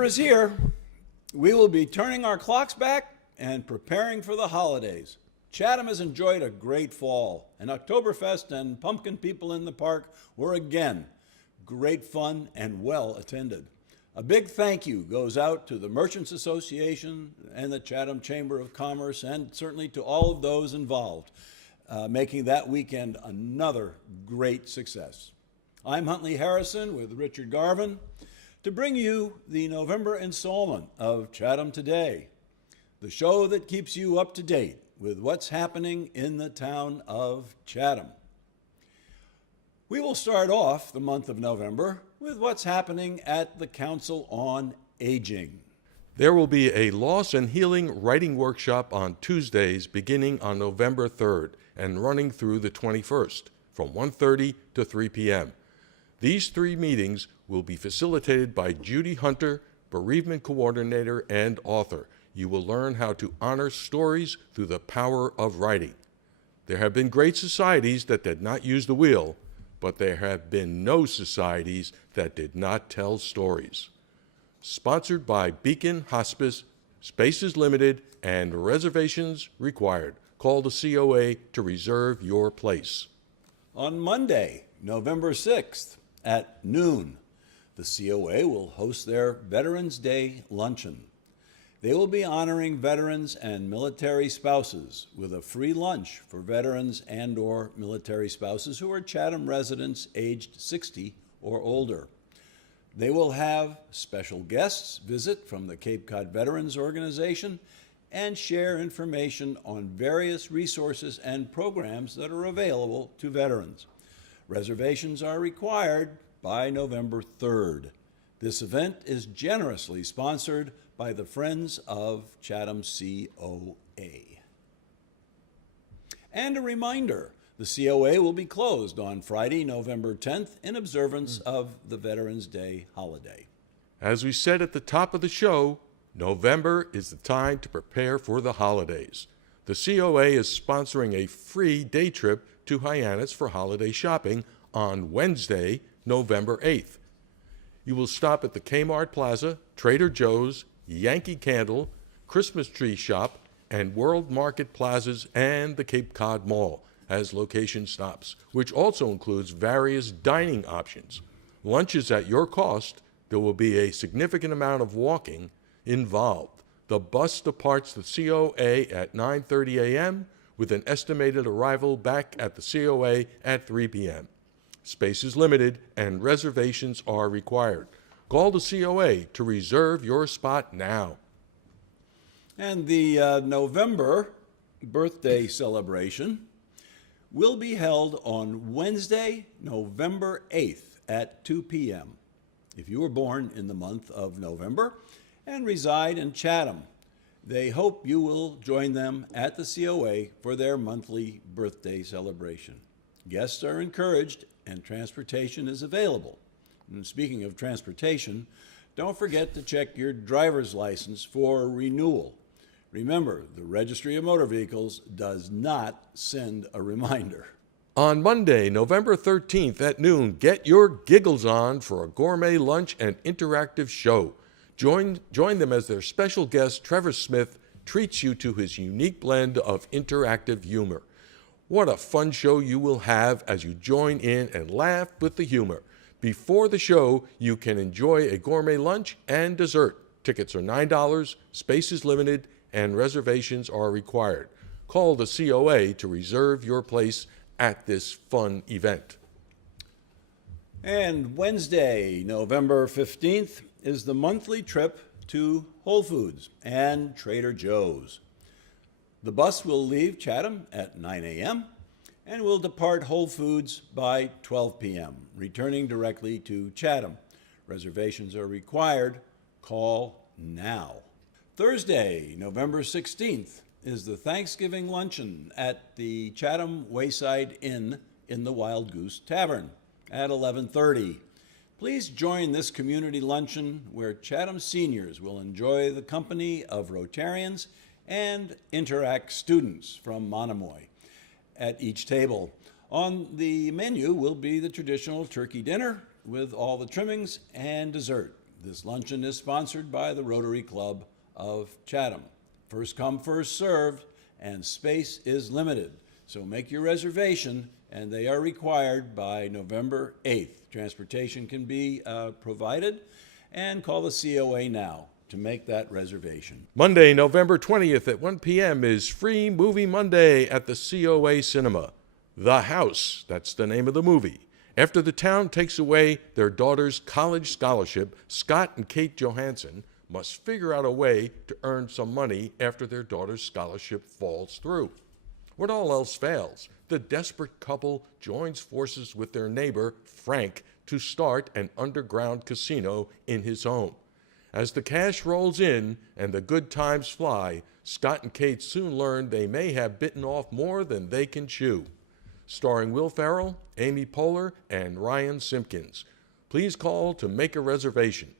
November is here. We will be turning our clocks back and preparing for the holidays. Chatham has enjoyed a great fall, and Oktoberfest and Pumpkin People in the Park were again great fun and well attended. A big thank you goes out to the Merchants Association and the Chatham Chamber of Commerce, and certainly to all of those involved, making that weekend another great success. I'm Huntley Harrison with Richard Garvin to bring you the November installment of Chatham Today, the show that keeps you up to date with what's happening in the town of Chatham. We will start off the month of November with what's happening at the Council on Aging. There will be a loss and healing writing workshop on Tuesdays beginning on November 3rd and running through the 21st from 1:30 to 3 p.m. These three meetings will be facilitated by Judy Hunter, bereavement coordinator and author. You will learn how to honor stories through the power of writing. There have been great societies that did not use the wheel, but there have been no societies that did not tell stories. Sponsored by Beacon Hospice, spaces limited, and reservations required. Call the COA to reserve your place. On Monday, November 6th at noon, the COA will host their Veterans Day Luncheon. They will be honoring veterans and military spouses with a free lunch for veterans and/or military spouses who are Chatham residents aged 60 or older. They will have special guests visit from the Cape Cod Veterans Organization and share information on various resources and programs that are available to veterans. Reservations are required by November 3rd. This event is generously sponsored by the Friends of Chatham COA. And a reminder, the COA will be closed on Friday, November 10th in observance of the Veterans Day holiday. As we said at the top of the show, November is the time to prepare for the holidays. The COA is sponsoring a free day trip to Hyannis for holiday shopping on Wednesday, November 8th. You will stop at the Kmart Plaza, Trader Joe's, Yankee Candle, Christmas Tree Shop, and World Market Plazas and the Cape Cod Mall as location stops, which also includes various dining options. Lunch is at your cost. There will be a significant amount of walking involved. The bus departs the COA at 9:30 a.m. with an estimated arrival back at the COA at 3 p.m. Space is limited and reservations are required. Call the COA to reserve your spot now. And the November birthday celebration will be held on Wednesday, November 8th at 2 p.m. If you were born in the month of November and reside in Chatham, they hope you will join them at the COA for their monthly birthday celebration. Guests are encouraged and transportation is available. And speaking of transportation, don't forget to check your driver's license for renewal. Remember, the Registry of Motor Vehicles does not send a reminder. On Monday, November 13th at noon, get your giggles on for a gourmet lunch and interactive show. Join them as their special guest, Trevor Smith, treats you to his unique blend of interactive humor. What a fun show you will have as you join in and laugh with the humor. Before the show, you can enjoy a gourmet lunch and dessert. Tickets are $9, space is limited, and reservations are required. Call the COA to reserve your place at this fun event. And Wednesday, November 15th, is the monthly trip to Whole Foods and Trader Joe's. The bus will leave Chatham at 9 a.m. and will depart Whole Foods by 12 p.m., returning directly to Chatham. Reservations are required. Call now. Thursday, November 16th, is the Thanksgiving luncheon at the Chatham Wayside Inn in the Wild Goose Tavern at 11:30. Please join this community luncheon where Chatham seniors will enjoy the company of Rotarians and Interact students from Monomoy at each table. On the menu will be the traditional turkey dinner with all the trimmings and dessert. This luncheon is sponsored by the Rotary Club of Chatham. First come, first served, and space is limited. So make your reservation, and they are required by November 8th. Transportation can be provided, and call the COA now to make that reservation. Monday, November 20th at 1 p.m. is Free Movie Monday at the COA Cinema. The House, that's the name of the movie. After the town takes away their daughter's college scholarship, Scott and Kate Johansson must figure out a way to earn some money after their daughter's scholarship falls through. When all else fails, the desperate couple joins forces with their neighbor, Frank, to start an underground casino in his home. As the cash rolls in and the good times fly, Scott and Kate soon learn they may have bitten off more than they can chew. Starring Will Ferrell, Amy Poehler, and Ryan Simpkins. Please call to make a reservation.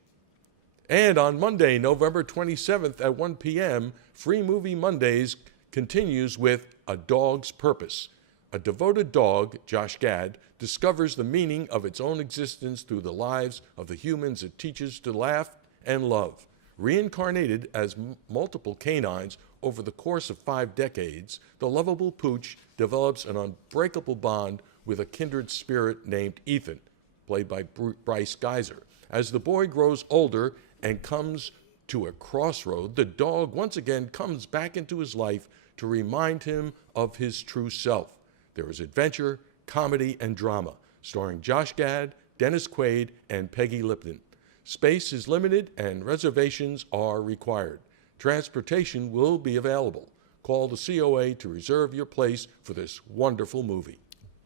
And on Monday, November 27th at 1 p.m., Free Movie Mondays continues with A Dog's Purpose. A devoted dog, Josh Gad, discovers the meaning of its own existence through the lives of the humans it teaches to laugh and love. Reincarnated as multiple canines over the course of 5 decades, the lovable pooch develops an unbreakable bond with a kindred spirit named Ethan, played by Bryce Geiser. As the boy grows older and comes to a crossroad, the dog once again comes back into his life to remind him of his true self. There is adventure, comedy, and drama, starring Josh Gad, Dennis Quaid, and Peggy Lipton. Space is limited and reservations are required. Transportation will be available. Call the COA to reserve your place for this wonderful movie.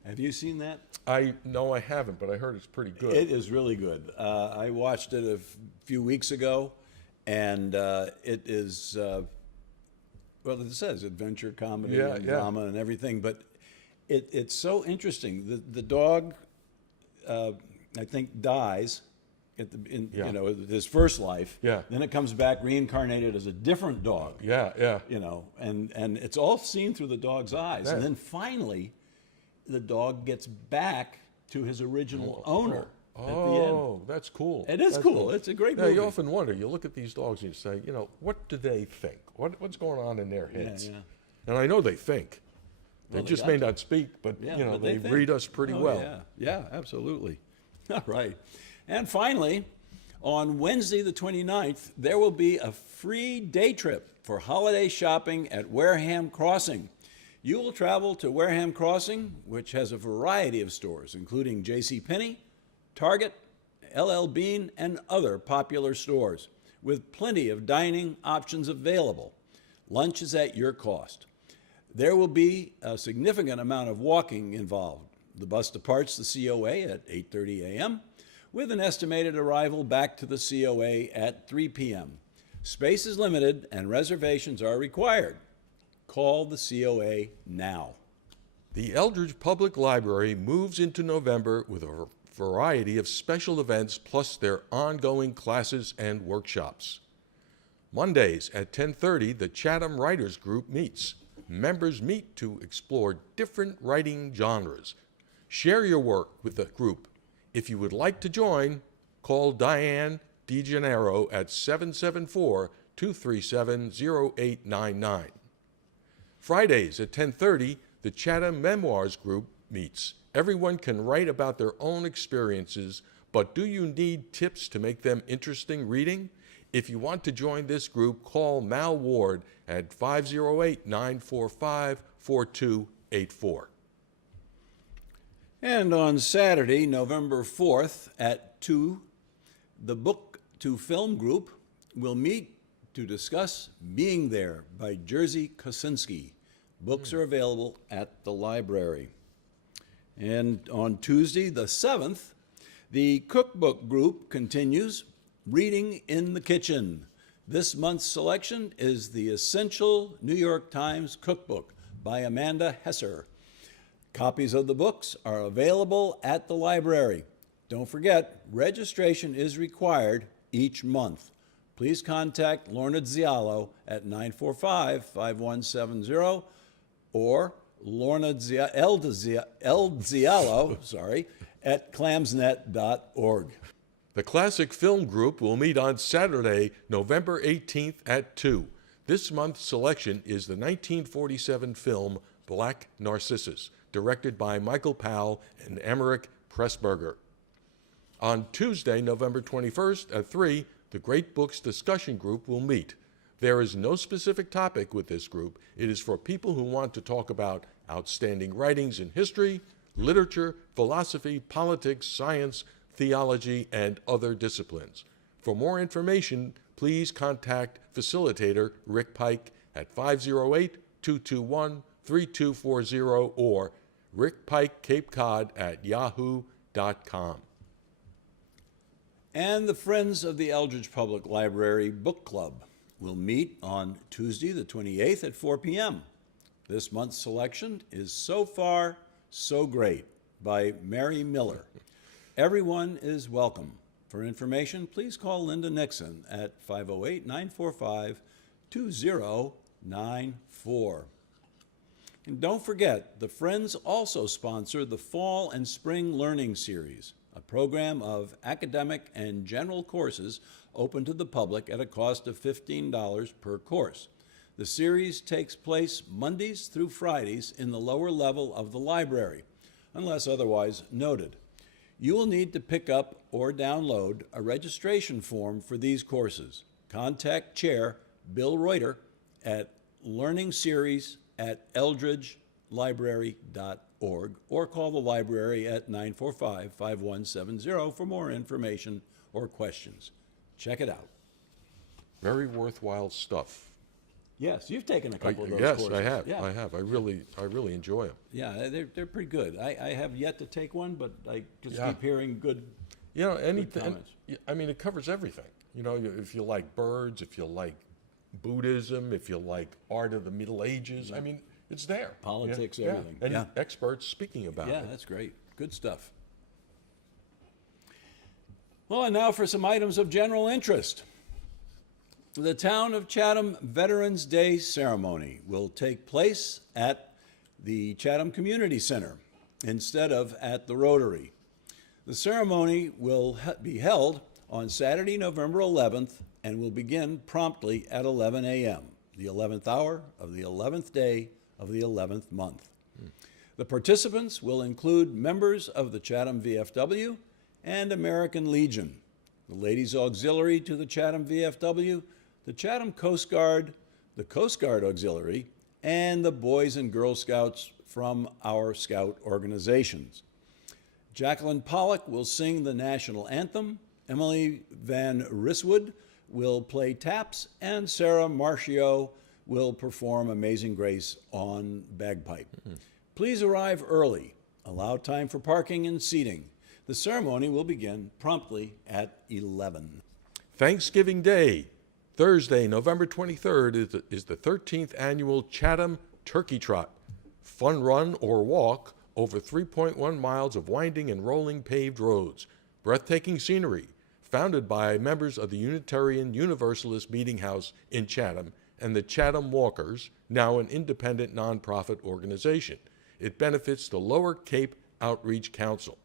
Have you seen that? No, I haven't, but I heard it's pretty good. It is really good. I watched it a few weeks ago, and it is, well, it says adventure, comedy, and drama, and everything, but it's so interesting. The dog, I think, dies in you know, his first life. Yeah. Then it comes back reincarnated as a different dog. Yeah. You know, and it's all seen through the dog's eyes. And then finally, the dog gets back to his original owner at the end. Oh, that's cool. It is cool. It's a great movie. You often wonder, you look at these dogs and you say, you know, what do they think? What's going on in their heads? Yeah. And I know they think. They Well, they just got may to. not speak, but Yeah, you know, but they think. read us pretty well. Yeah, absolutely. All right. And finally, on Wednesday the 29th, there will be a free day trip for holiday shopping at Wareham Crossing. You will travel to Wareham Crossing, which has a variety of stores, including JCPenney, Target, LL Bean, and other popular stores, with plenty of dining options available. Lunch is at your cost. There will be a significant amount of walking involved. The bus departs the COA at 8:30 a.m., with an estimated arrival back to the COA at 3 p.m. Space is limited and reservations are required. Call the COA now. The Eldridge Public Library moves into November with a variety of special events plus their ongoing classes and workshops. Mondays at 10:30, the Chatham Writers Group meets. Members meet to explore different writing genres. Share your work with the group. If you would like to join, call Diane DeGennaro at 774-237-0899. Fridays at 10:30, the Chatham Memoirs Group meets. Everyone can write about their own experiences, but do you need tips to make them interesting reading? If you want to join this group, call Mal Ward at 508-945-4284. And on Saturday, November 4th at 2, the Book to Film Group will meet to discuss Being There by Jerzy Kosinski. Books are available at the library. And on Tuesday, the 7th, the Cookbook Group continues Reading in the Kitchen. This month's selection is the Essential New York Times Cookbook by Amanda Hesser. Copies of the books are available at the library. Don't forget, registration is required each month. Please contact Lorna Zialo at 945-5170 or Lorna Zialo, at clamsnet.org. The Classic Film Group will meet on Saturday, November 18th at 2. This month's selection is the 1947 film Black Narcissus, directed by Michael Powell and Emmerich Pressburger. On Tuesday, November 21st at 3, the Great Books Discussion Group will meet. There is no specific topic with this group. It is for people who want to talk about outstanding writings in history, literature, philosophy, politics, science, theology, and other disciplines. For more information, please contact facilitator Rick Pike at 508-221-3240 or rickpikecapecod@yahoo.com. And the Friends of the Eldridge Public Library Book Club will meet on Tuesday, the 28th at 4 p.m. This month's selection is So Far, So Great by Mary Miller. Everyone is welcome. For information, please call Linda Nixon at 508-945-2094. And don't forget, the Friends also sponsor the Fall and Spring Learning Series, a program of academic and general courses open to the public at a cost of $15 per course. The series takes place Mondays through Fridays in the lower level of the library, unless otherwise noted. You will need to pick up or download a registration form for these courses. Contact Chair Bill Reuter at learningseries@eldridgelibrary.org or call the library at 945-5170 for more information or questions. Check it out. Very worthwhile stuff. Yes, you've taken a couple of those Yes, courses. I have. Yeah. I have. I really enjoy them. Yeah, they're pretty good. I have yet to take one, but I just Yeah. keep hearing good. You know, anything. comments. I mean, it covers everything. You know, if you like birds, if you like Buddhism, if you like art of the Middle Ages, I mean, it's there. Politics, Yeah. everything. And Yeah. experts speaking about Yeah, it. that's great. Good stuff. Well, and now for some items of general interest. The Town of Chatham Veterans Day ceremony will take place at the Chatham Community Center instead of at the Rotary. The ceremony will be held on Saturday, November 11th, and will begin promptly at 11 a.m., the 11th hour of the 11th day of the 11th month. The participants will include members of the Chatham VFW and American Legion, the Ladies Auxiliary to the Chatham VFW, the Chatham Coast Guard, the Coast Guard Auxiliary, and the Boys and Girl Scouts from our Scout organizations. Jacqueline Pollock will sing the national anthem, Emily Van Riswood will play taps, and Sarah Marchio will perform Amazing Grace on bagpipe. Please arrive early. Allow time for parking and seating. The ceremony will begin promptly at 11. Thanksgiving Day, Thursday, November 23rd, is the 13th annual Chatham Turkey Trot. Fun run or walk over 3.1 miles of winding and rolling paved roads. Breathtaking scenery, founded by members of the Unitarian Universalist Meeting House in Chatham and the Chatham Walkers, now an independent nonprofit organization. It benefits the Lower Cape Outreach Council.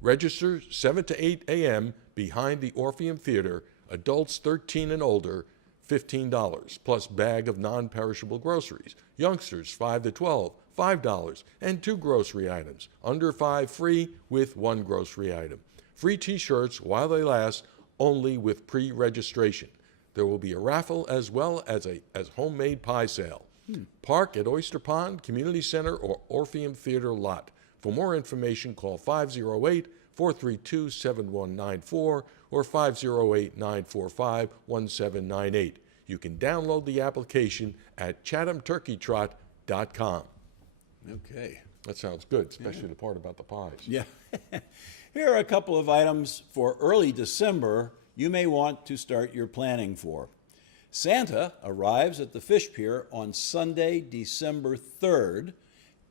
Register 7 to 8 a.m. behind the Orpheum Theater. Adults 13 and older, $15, plus bag of non-perishable groceries. Youngsters 5 to 12, $5, and 2 grocery items. Under 5 free with 1 grocery item. Free t-shirts while they last, only with pre-registration. There will be a raffle as well as a homemade pie sale. Park at Oyster Pond, Community Center, or Orpheum Theater lot. For more information, call 508-432-7194 or 508-945-1798. You can download the application at chathamturkeytrot.com. Okay. That sounds good, especially the part about the pies. Yeah. Here are a couple of items for early December you may want to start your planning for. Santa arrives at the Fish Pier on Sunday, December 3rd,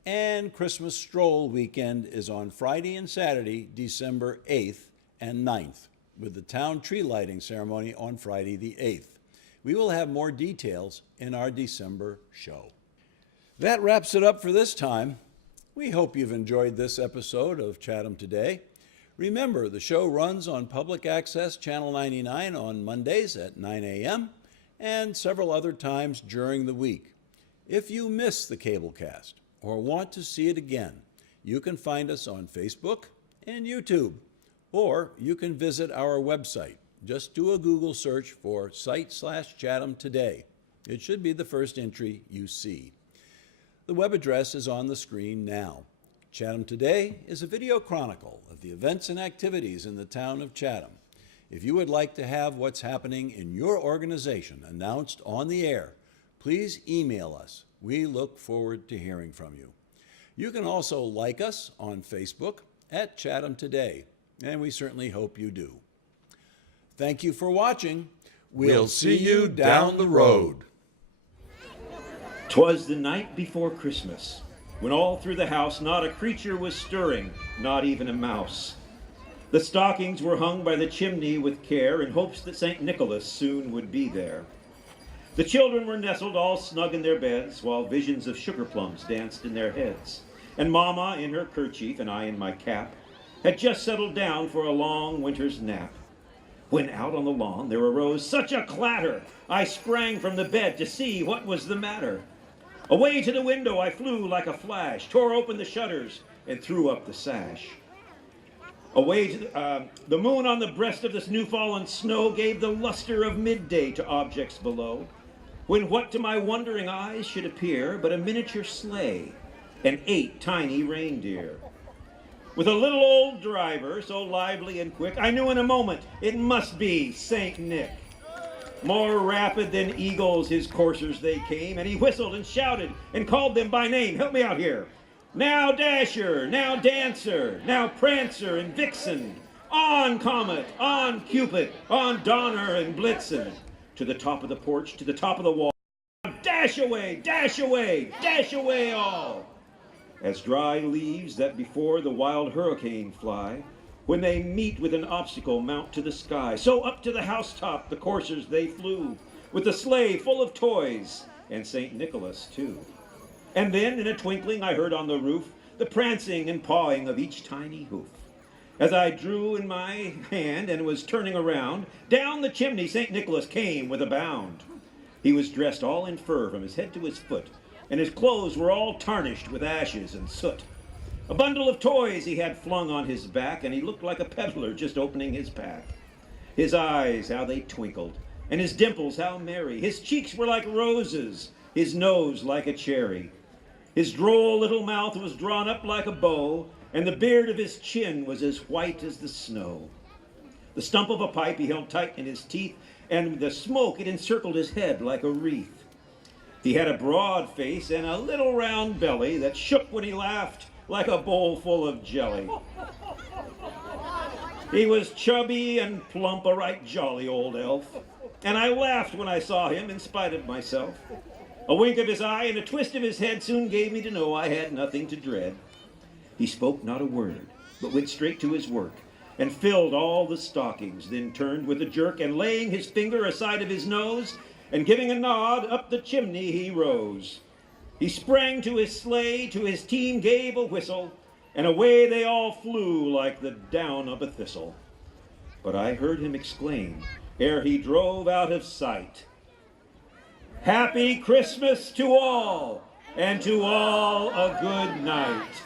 and Christmas Stroll weekend is on Friday and Saturday, December 8th and 9th, with the town tree lighting ceremony on Friday the 8th. We will have more details in our December show. That wraps it up for this time. We hope you've enjoyed this episode of Chatham Today. Remember, the show runs on public access Channel 99 on Mondays at 9 a.m. and several other times during the week. If you miss the cablecast or want to see it again, you can find us on Facebook and YouTube, or you can visit our website. Just do a Google search for site/Chatham Today. It should be the first entry you see. The web address is on the screen now. Chatham Today is a video chronicle of the events and activities in the town of Chatham. If you would like to have what's happening in your organization announced on the air, please email us. We look forward to hearing from you. You can also like us on Facebook at Chatham Today, and we certainly hope you do. Thank you for watching. We'll see you down the road. 'Twas the night before Christmas, when all through the house not a creature was stirring, not even a mouse. The stockings were hung by the chimney with care in hopes that St. Nicholas soon would be there. The children were nestled all snug in their beds, while visions of sugar plums danced in their heads. And Mama, in her kerchief and I in my cap, had just settled down for a long winter's nap. When out on the lawn there arose such a clatter, I sprang from the bed to see what was the matter. Away to the window I flew like a flash, tore open the shutters, and threw up the sash. Away to the moon on the breast of this new-fallen snow gave the luster of midday to objects below, when what to my wondering eyes should appear but a miniature sleigh and 8 tiny reindeer. With a little old driver, so lively and quick, I knew in a moment it must be St. Nick. More rapid than eagles his coursers they came, and he whistled and shouted and called them by name. Help me out here. Now Dasher, now Dancer, now Prancer and Vixen. On Comet, on Cupid, on Donner and Blitzen. To the top of the porch, to the top of the wall. Dash away, dash away, dash away all. As dry leaves that before the wild hurricane fly, when they meet with an obstacle mount to the sky, so up to the housetop the coursers they flew, with the sleigh full of toys, and St. Nicholas too. And then in a twinkling I heard on the roof the prancing and pawing of each tiny hoof. As I drew in my hand and was turning around, down the chimney St. Nicholas came with a bound. He was dressed all in fur from his head to his foot, and his clothes were all tarnished with ashes and soot. A bundle of toys he had flung on his back, and he looked like a peddler just opening his pack. His eyes, how they twinkled, and his dimples, how merry. His cheeks were like roses, his nose like a cherry. His droll little mouth was drawn up like a bow, and the beard of his chin was as white as the snow. The stump of a pipe he held tight in his teeth, and the smoke it encircled his head like a wreath. He had a broad face and a little round belly that shook when he laughed like a bowl full of jelly. He was chubby and plump, a right jolly old elf, and I laughed when I saw him in spite of myself. A wink of his eye and a twist of his head soon gave me to know I had nothing to dread. He spoke not a word, but went straight to his work, and filled all the stockings, then turned with a jerk, and laying his finger aside of his nose, and giving a nod, up the chimney he rose. He sprang to his sleigh, to his team gave a whistle, and away they all flew like the down of a thistle. But I heard him exclaim, ere he drove out of sight, "Happy Christmas to all, and to all a good night."